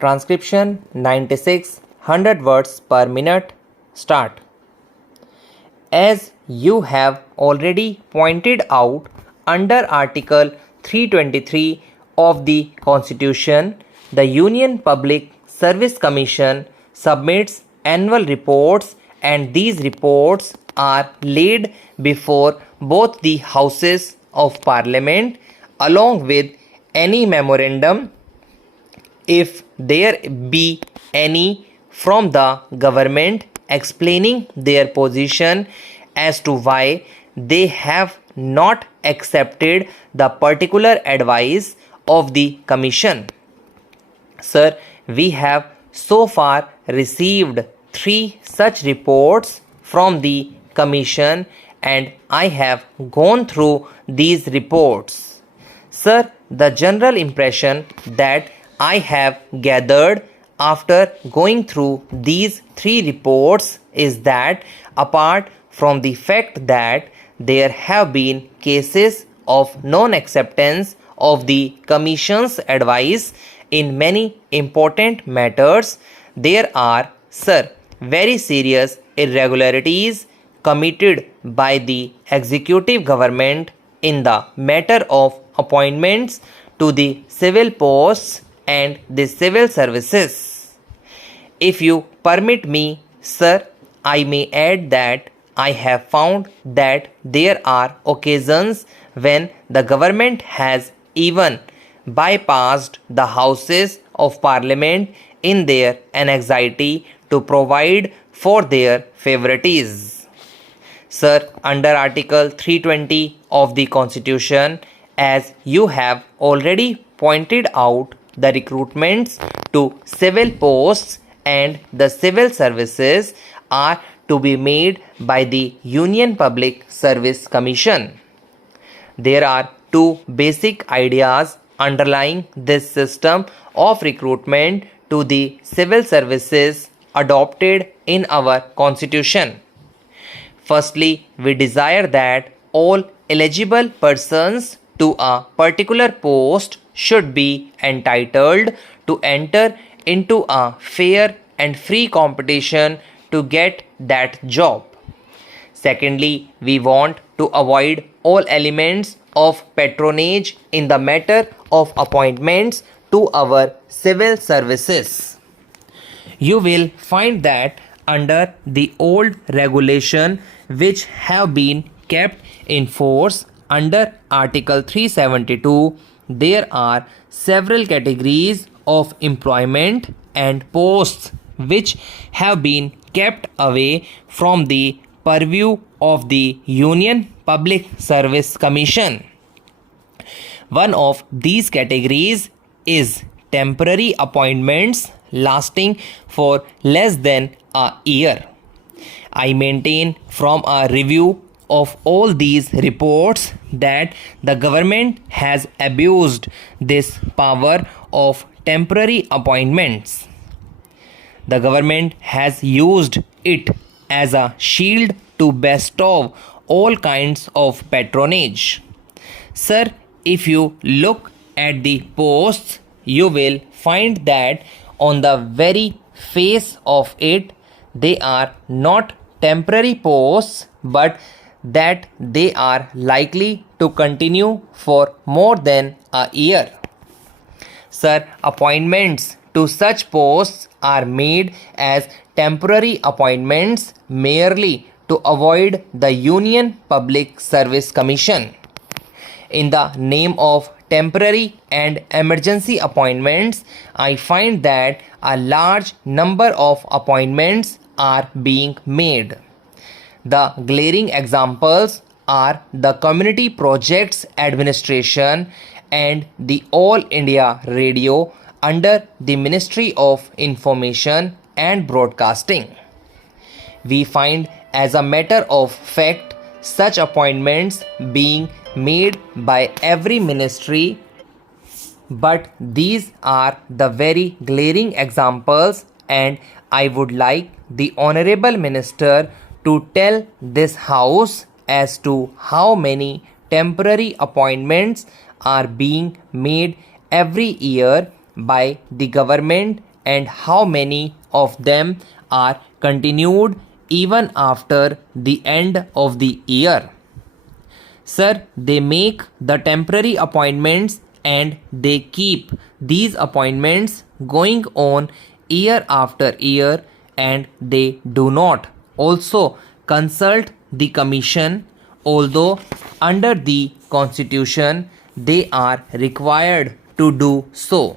Transcription 96 100 words per minute. Start. As you have already pointed out, under Article 323 of the Constitution, the Union Public Service Commission submits annual reports, and these reports are laid before both the Houses of Parliament along with any memorandum, if there be any, from the government explaining their position as to why they have not accepted the particular advice of the Commission. Sir, we have so far received 3 such reports from the Commission, and I have gone through these reports. Sir, the general impression that I have gathered after going through these 3 reports is that, apart from the fact that there have been cases of non-acceptance of the Commission's advice in many important matters, there are, sir, very serious irregularities committed by the executive government in the matter of appointments to the civil posts and the civil services. If you permit me, sir, I may add that I have found that there are occasions when the government has even bypassed the Houses of Parliament in their anxiety to provide for their favorites. Sir, under Article 320 of the Constitution, as you have already pointed out, the recruitments to civil posts and the civil services are to be made by the Union Public Service Commission. There are 2 basic ideas underlying this system of recruitment to the civil services adopted in our Constitution. Firstly, we desire that all eligible persons to a particular post should be entitled to enter into a fair and free competition to get that job. Secondly, we want to avoid all elements of patronage in the matter of appointments to our civil services. You will find that under the old regulation which have been kept in force under Article 372, there are several categories of employment and posts which have been kept away from the purview of the Union Public Service Commission. One of these categories is temporary appointments lasting for less than a year. I maintain from a review of all these reports that the government has abused this power of temporary appointments. The government has used it as a shield to bestow all kinds of patronage. Sir, if you look at the posts, you will find that on the very face of it, they are not temporary posts, but that they are likely to continue for more than a year. Sir, appointments to such posts are made as temporary appointments merely to avoid the Union Public Service Commission. In the name of temporary and emergency appointments, I find that a large number of appointments are being made. The glaring examples are the Community Projects Administration and the All India Radio under the Ministry of Information and Broadcasting. We find, as a matter of fact, such appointments being made by every ministry, but these are the very glaring examples, and I would like the Honorable Minister to tell this House as to how many temporary appointments are being made every year by the government and how many of them are continued even after the end of the year? Sir, they make the temporary appointments and they keep these appointments going on year after year, and they do not also consult the commission, although under the constitution they are required to do so.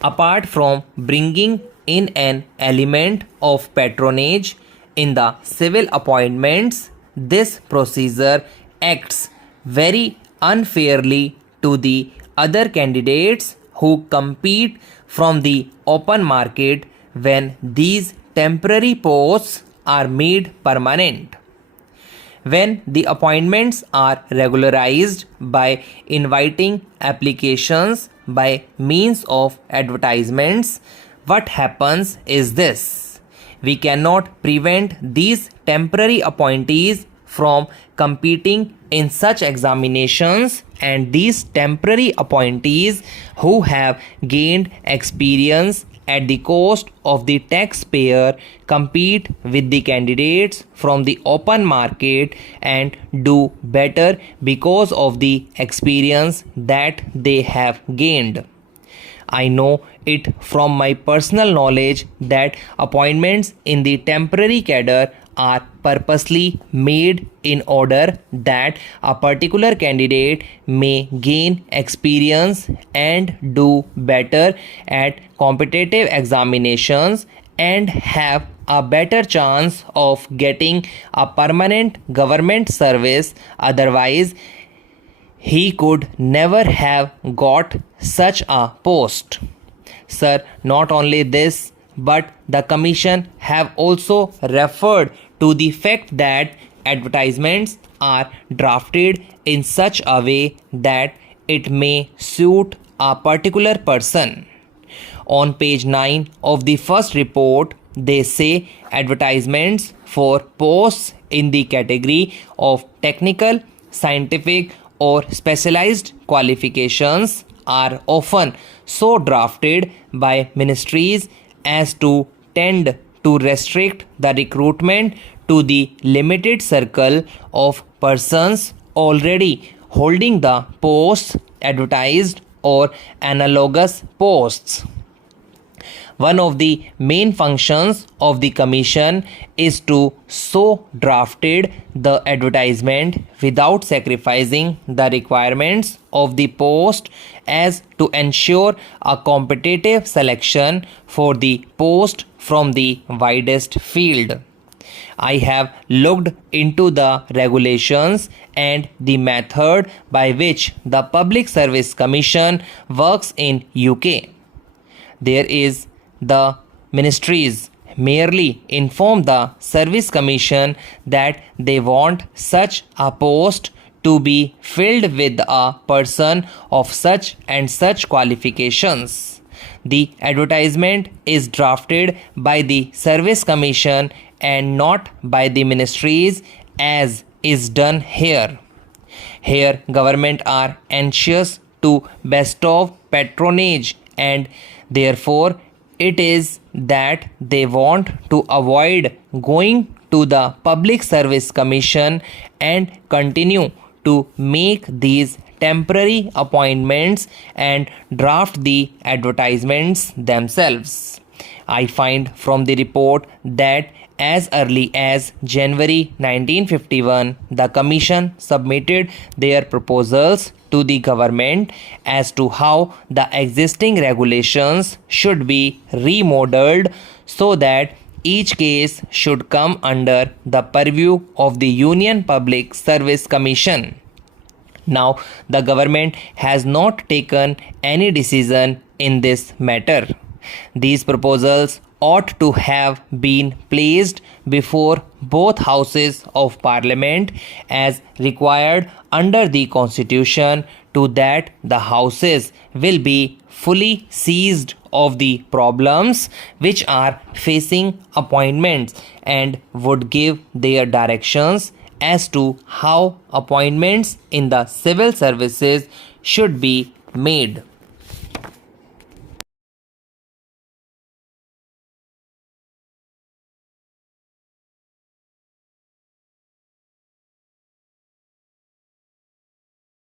Apart from bringing in an element of patronage in the civil appointments, this procedure acts very unfairly to the other candidates who compete from the open market when these temporary posts are made permanent. When the appointments are regularized by inviting applications by means of advertisements, what happens is this: we cannot prevent these temporary appointees from competing in such examinations, and these temporary appointees who have gained experience at the cost of the taxpayer compete with the candidates from the open market and do better because of the experience that they have gained. I know it from my personal knowledge that appointments in the temporary cadre are purposely made in order that a particular candidate may gain experience and do better at competitive examinations and have a better chance of getting a permanent government service. Otherwise, he could never have got such a post. Sir, not only this, but the commission have also referred to the fact that advertisements are drafted in such a way that it may suit a particular person. On page 9 of the first report, they say advertisements for posts in the category of technical, scientific, or specialized qualifications are often so drafted by ministries as to tend to restrict the recruitment to the limited circle of persons already holding the posts advertised or analogous posts. One of the main functions of the commission is to so drafted the advertisement without sacrificing the requirements of the post as to ensure a competitive selection for the post from the widest field. I have looked into the regulations and the method by which the Public Service Commission works in UK. There is the ministries merely inform the Service Commission that they want such a post to be filled with a person of such and such qualifications. The advertisement is drafted by the Service Commission and not by the ministries, as is done here. Here, government are anxious to bestow patronage, and therefore it is that they want to avoid going to the Public Service Commission and continue to make these temporary appointments and draft the advertisements themselves. I find from the report that as early as January 1951, the Commission submitted their proposals to the government as to how the existing regulations should be remodeled so that each case should come under the purview of the Union Public Service Commission. Now, the government has not taken any decision in this matter. These proposals ought to have been placed before both houses of parliament as required under the constitution, to that the houses will be fully seized of the problems which are facing appointments and would give their directions as to how appointments in the civil services should be made.